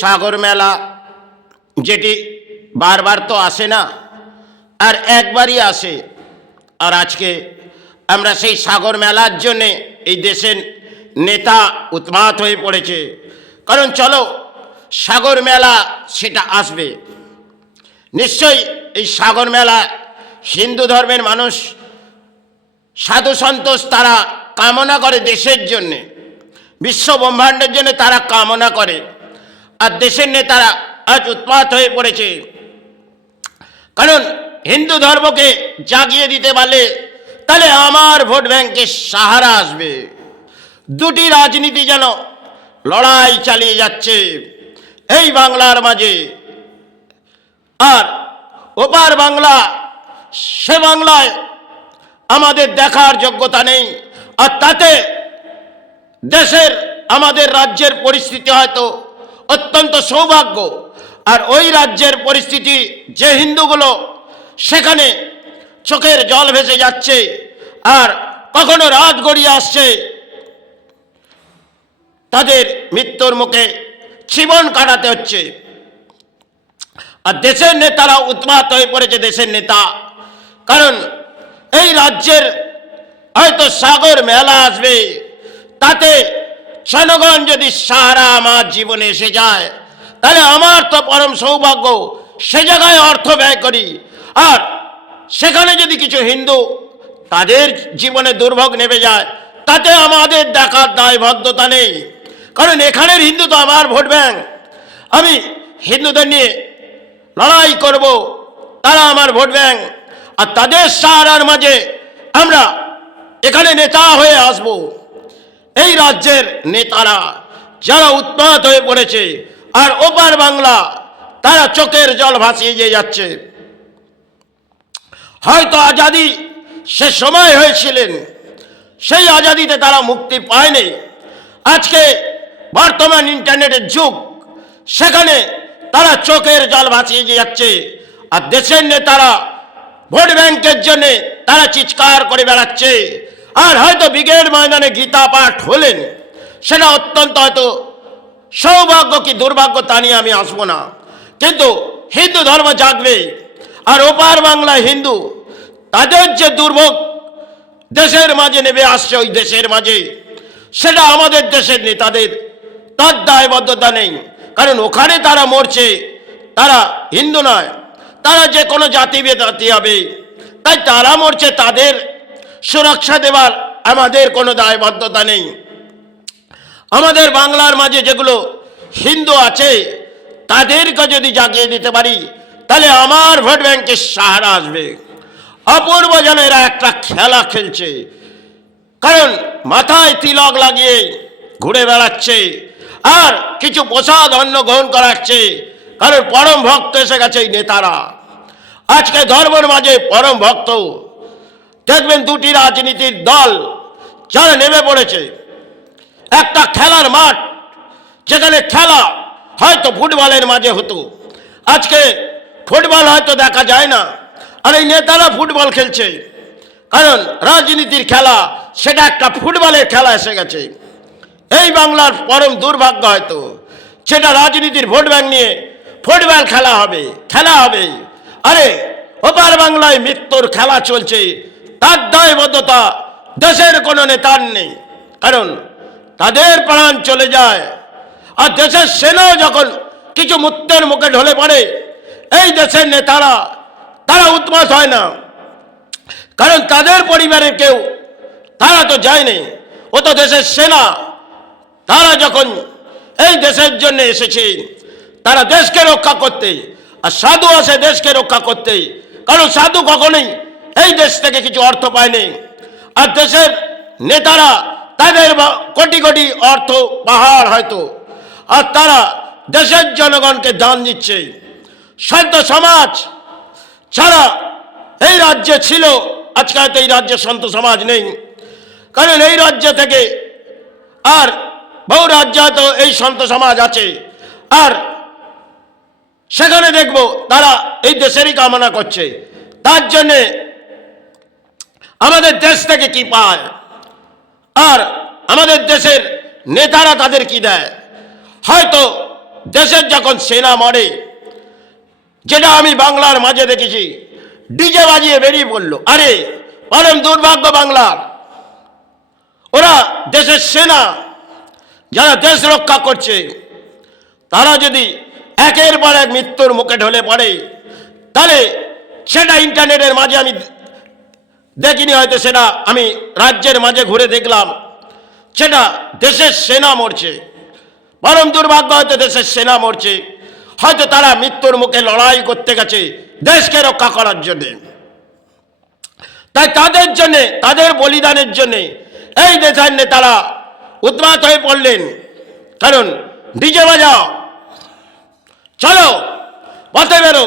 সাগর মেলা যেটি বারবার তো আসে না, আর একবারই আসে। আর আজকে আমরা সেই সাগর মেলার জন্যে এই দেশের নেতা উন্মাদ হয়ে পড়েছে, কারণ চলো সাগর মেলা সেটা আসবে। নিশ্চয়ই এই সাগর মেলা হিন্দু ধর্মের মানুষ, সাধু সন্তোষ তারা কামনা করে দেশের জন্যে, বিশ্ব ব্রহ্মাণ্ডের জন্য তারা কামনা করে। আর দেশের নেতারা আজ উন্মাদ হয়ে পড়েছে, কারণ হিন্দু ধর্মকে জাগিয়ে দিতে পারলে তাহলে আমার ভোট ব্যাংকের সাহারা আসবে। দুটি রাজনীতি যেন লড়াই চালিয়ে যাচ্ছে এই বাংলার মাঝে, আর ওপার বাংলা, সে বাংলায় আমাদের দেখার যোগ্যতা নেই। আর তাতে দেশের আমাদের রাজ্যের পরিস্থিতি হয়তো অত্যন্ত সৌভাগ্য, আর ওই রাজ্যের পরিস্থিতি যে হিন্দুগুলো সেখানে চোখের জল ভেসে যাচ্ছে, আর কখনো রাত গড়িয়ে আসছে, তাদের মৃত্যুর মুখে জীবন কাটাতে হচ্ছে। আর দেশের নেতারা উন্মাদ হয়ে পড়েছে, দেশের নেতা, কারণ এই রাজ্যের হয়তো সাগর মেলা আসবে, তাতে জনগণ যদি সাহারা আমার জীবনে এসে যায় তাহলে আমার তো পরম সৌভাগ্য, সে জায়গায় অর্থ ব্যয় করি। আর সেখানে যদি কিছু হিন্দু তাদের জীবনে দুর্ভোগ নেমে যায় তাতে আমাদের দেখার দায়বদ্ধতা নেই, কারণ এখানের হিন্দু তো আমার ভোট ব্যাংক। আমি হিন্দুদের নিয়ে লড়াই করব, তারা আমার ভোট ব্যাংক, আর তাদের সাহারার মাঝে আমরা এখানে নেতা হয়ে আসব। এই রাজ্যের নেতারা যারা উন্মাদ হয়ে পড়েছে, আর ওপার বাংলা তারা চোখের জল ভাসিয়ে যাচ্ছে। হয়তো আজাদি সে সময় হয়েছিলেন, সেই আজাদিতে তারা মুক্তি পায়নি। আজকে বর্তমান ইন্টারনেটের যুগ, সেখানে তারা চোখের জল ভাসিয়ে যাচ্ছে। আর দেশের নেতারা ভোট ব্যাংকের জন্যে তারা চিৎকার করে বেড়াচ্ছে। আর হয়তো ব্রিগেড ময়দানে গীতা পাঠ হলেন, সেটা অত্যন্ত হয়তো সৌভাগ্য কি দুর্ভাগ্য তা নিয়ে আমি আসবো না, কিন্তু হিন্দু ধর্ম জাগবে। আর ওপার বাংলায় হিন্দু তাদের যে দুর্ভোগ দেশের মাঝে নেমে আসছে, ওই দেশের মাঝে সেটা আমাদের দেশের নেতাদের তার দায়বদ্ধতা নেই, কারণ ওখানে তারা মরছে, তারা হিন্দু নয়, তারা যে কোনো জাতি হবে, তাই তারা মরছে, তাদের সুরক্ষা দেওয়ার আমাদের কোনো দায়বদ্ধতা নেই। আমাদের বাংলার মাঝে যেগুলো হিন্দু আছে তাদেরকে যদি জাগিয়ে দিতে পারি তাহলে আমার ভোট ব্যাংকের সাহারা আসবে। অপূর্ব যেন এরা একটা খেলা খেলছে, কারণ মাথায় তিলক লাগিয়ে ঘুরে বেড়াচ্ছে, আর কিছু প্রসাদ অন্ন গ্রহণ করাচ্ছে, কারণ পরম ভক্ত এসে গেছে এই নেতারা। আজকে ধর্মের মাঝে পরম ভক্ত দেখবেন দুটি রাজনীতির দল যারা নেমে পড়েছে। একটা খেলার মাঠ, যেখানে খেলা হয়তো ফুটবলের মাঝে হতো, আজকে ফুটবল হয়তো দেখা যায় না, আর এই নেতারা ফুটবল খেলছে, কারণ রাজনীতির খেলা সেটা একটা ফুটবলের খেলা এসে গেছে। এই বাংলার পরম দুর্ভাগ্য হয়তো, সেটা রাজনীতির ভোট ব্যাংক নিয়ে ফুটবল খেলা হবে। আরে ওপার বাংলায় মৃত্যুর খেলা চলছে, তার দায়বদ্ধতা দেশের কোনো নেতার নেই, কারণ তাদের প্রাণ চলে যায়। আর দেশের সেনাও যখন কিছু মৃত্যুর মুখে ঢলে পড়ে, এই দেশের নেতারা তারা উন্মাদ হয় না, কারণ তাদের পরিবারের কেউ তারা তো যায়নি, ও তো দেশের সেনা। তারা যখন এই দেশের জন্য এসেছে, তারা দেশকে রক্ষা করতে, আর সাধু আসে দেশকে রক্ষা করতে, কারণ সাধু কখনোই এই দেশ থেকে কিছু অর্থ পায়নি। আর দেশের নেতারা তাদের কোটি কোটি অর্থ পাহাড় হয়তো, আর তারা দেশের জনগণকে দান দিচ্ছে। সন্ত সমাজ ছাড়া এই রাজ্যে ছিল, আজকে হয়তো এই রাজ্যে সন্ত সমাজ নেই, কারণ এই রাজ্য থেকে আর বহু রাজ্যে হয়তো এই সন্ত সমাজ আছে, আর সেখানে দেখব তারা এই দেশেরই কামনা করছে। তার জন্যে আমাদের দেশ থেকে কি পায়, আর আমাদের দেশের নেতারা তাদের কি দেয়, হয়তো দেশের যখন সেনা মরে, যেটা আমি বাংলার মাঝে দেখেছি, ডিজে বাজিয়ে বেরিয়ে পড়লো। আরে পরম দুর্ভাগ্য বাংলার, ওরা দেশের সেনা যারা দেশ রক্ষা করছে, তারা যদি একের পর এক মৃত্যুর মুখে ঢলে পড়ে, তাহলে সেটা ইন্টারনেটের মাঝে আমি দেখিনি, হয়তো সেটা আমি রাজ্যের মাঝে ঘুরে দেখলাম, সেটা দেশের সেনা মরছে। পরম দুর্ভাগ্য, হয়তো দেশের সেনা মরছে, হয়তো তারা মৃত্যুর মুখে লড়াই করতে গেছে দেশকে রক্ষা করার জন্যে। তাই তাদের জন্যে, তাদের বলিদানের জন্যে এই দেশের নেতারা উন্মাদ হয়ে পড়লেন। কারণ ডিজে বাজাও, চলো পথে বেরো।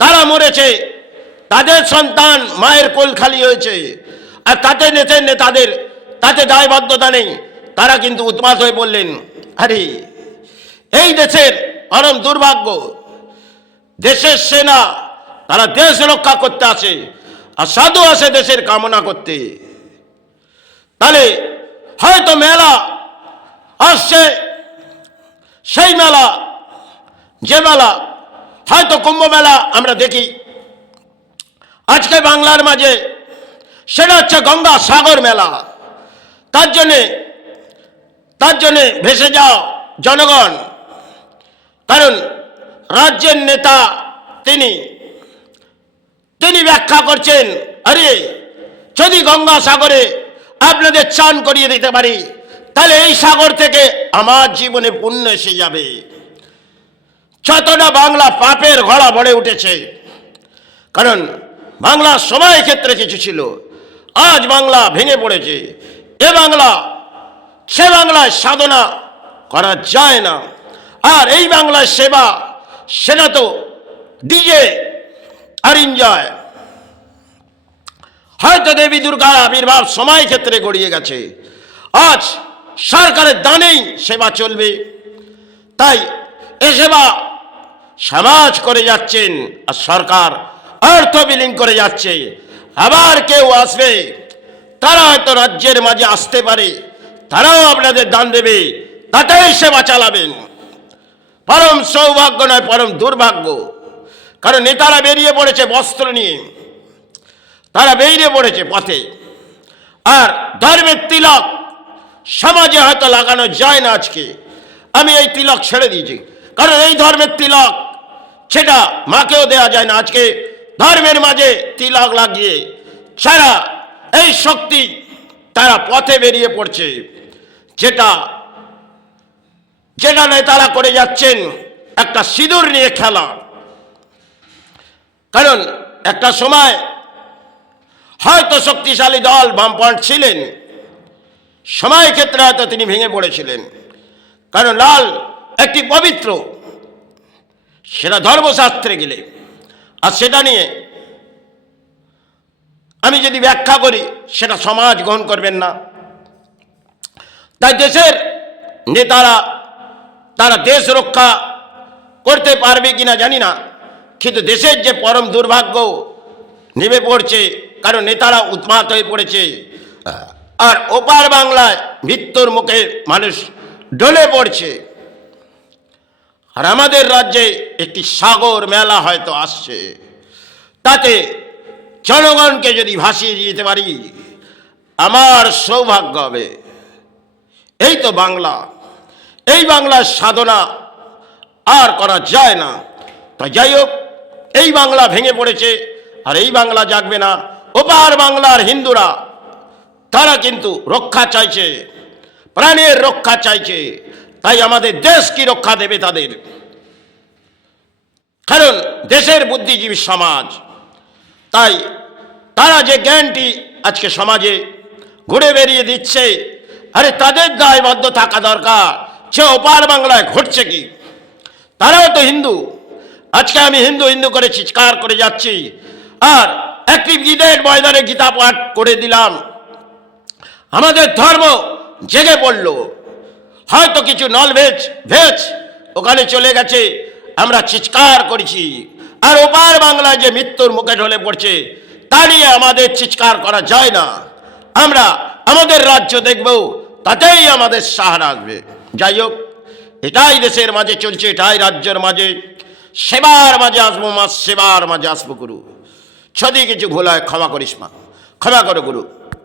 তারা মরেছে, তাদের সন্তান মায়ের কোল খালি হয়েছে, আর তাতে নেতাদের তাতে দায়বদ্ধতা নেই। তারা কিন্তু উন্মাদ হয়ে পড়লেন। আরে এই দেশের পরম দুর্ভাগ্য, দেশের সেনা তারা দেশ রক্ষা করতে আসে, আর সাধু আসে দেশের কামনা করতে। তাহলে হয়তো মেলা আসছে, সেই মেলা, যে মেলা হয়তো কুম্ভ মেলা আমরা দেখি আজকে বাংলার মাঝে, সেটা হচ্ছে গঙ্গা সাগর মেলা। তার জন্যে ভেসে যাও জনগণ। কারণ রাজ্যের নেতা তিনি ব্যাখ্যা করছেন, আরে যদি গঙ্গা সাগরে আপনাদের চান করিয়ে দিতে পারি, তাহলে এই সাগর থেকে আমার জীবনে পুণ্য এসে যাবে। যতটা বাংলা পাপের ঘোড়া ভরে উঠেছে, কারণ বাংলার সময় ক্ষেত্রে কিছু ছিল, আজ বাংলা ভেঙে পড়েছে। এ বাংলা সে বাংলায় সাধনা করা যায় না, আর এই বাংলায় সেবা, সেটা তো ডিজে আর এনজয়। হয়তো দেবী দুর্গার আবির্ভাব সময় ক্ষেত্রে গড়িয়ে গেছে, আজ সরকারের দানেই সেবা চলবে। তাই এ সেবা সমাজ করে যাচ্ছেন, আর সরকার অর্থ বিলীন করে যাচ্ছে। আবার কেউ আসবে, তারা হয়তো রাজ্যের মাঝে আসতে পারে, তারাও আপনাদের দান দেবে, তাতেই সেবা চালাবেন। পরম সৌভাগ্য নয়, পরম দুর্ভাগ্য। কারণ নেতারা বেরিয়ে পড়েছে বস্ত্র নিয়ে, তারা বেরিয়ে পড়েছে পথে। আর ধর্মের তিলক সমাজে হয়তো লাগানো যায় না আজকে, আমি এই তিলক ছেড়ে দিয়েছি। কারণ এই ধর্মের তিলক, সেটা মাকেও দেয়া যায় না। আজকে ধর্মের মাঝে তিলক লাগিয়ে সারা এই শক্তি তারা পথে বেরিয়ে পড়ছে, যেটা নেতারা করে যাচ্ছেন একটা সিঁদুর নিয়ে খেলা। কারণ একটা সময় হয়তো শক্তিশালী দল বামপন্থ ছিলেন, সময় ক্ষেত্রে হয়তো তিনি ভেঙে পড়েছিলেন। কারণ লাল একটি পবিত্র, সেটা ধর্মশাস্ত্রে গেলে, আর সেটা নিয়ে আমি যদি ব্যাখ্যা করি, সেটা সমাজ গ্রহণ করবেন না। তাই দেশের নেতারা, তারা দেশ রক্ষা করতে পারবে কিনা জানি না, কিন্তু দেশের যে পরম দুর্ভাগ্য নেমে পড়ছে, কারণ নেতারা উন্মাদ হয়ে পড়েছে, আর ওপার বাংলায় মৃত্যুর মুখে মানুষ ঢলে পড়ছে। আর আমাদের রাজ্যে একটি সাগর মেলা হয়তো আসছে, তাতে জনগণকে যদি ভাসিয়ে দিতে পারি, আমার সৌভাগ্য হবে। এই তো বাংলা, এই বাংলার সাধনা আর করা যায় না। তাই যাই হোক, এই বাংলা ভেঙে পড়েছে, আর এই বাংলা জাগবে না। ওপার বাংলার হিন্দুরা, তারা কিন্তু রক্ষা চাইছে, প্রাণের রক্ষা চাইছে। তাই আমাদের দেশ কি রক্ষা দেবে তাদের? কারণ দেশের বুদ্ধিজীবী সমাজ, তাই তারা যে জ্ঞানটি আজকে সমাজে ঘুরে বেরিয়ে দিচ্ছে, আরে তাদের দায়বদ্ধ থাকা দরকার সে ওপার বাংলায় ঘটছে কি। তারাও তো হিন্দু। আজকে আমি হিন্দু হিন্দু করে চিৎকার করে যাচ্ছি, আর একটি গীতের ময়দানে গীতা পাঠ করে দিলাম, আমাদের ধর্ম জেগে পড়ল। হয়তো কিছু নন ভেজ ওখানে চলে গেছে, আমরা চিৎকার করেছি। আর ওপার বাংলায় যে মৃত্যুর মুখে ঢলে পড়ছে, তা নিয়ে আমাদের চিৎকার করা যায় না। আমরা আমাদের রাজ্য দেখব, তাতেই আমাদের সাহারা আসবে। যাই হোক, এটাই দেশের মাঝে চলছে, এটাই রাজ্যের মাঝে। সেবার মাঝে আসবো মা, সেবার মাঝে আসবো গুরু। যদি কিছু ভুল হয় ক্ষমা করিস মা, ক্ষমা করো গুরু।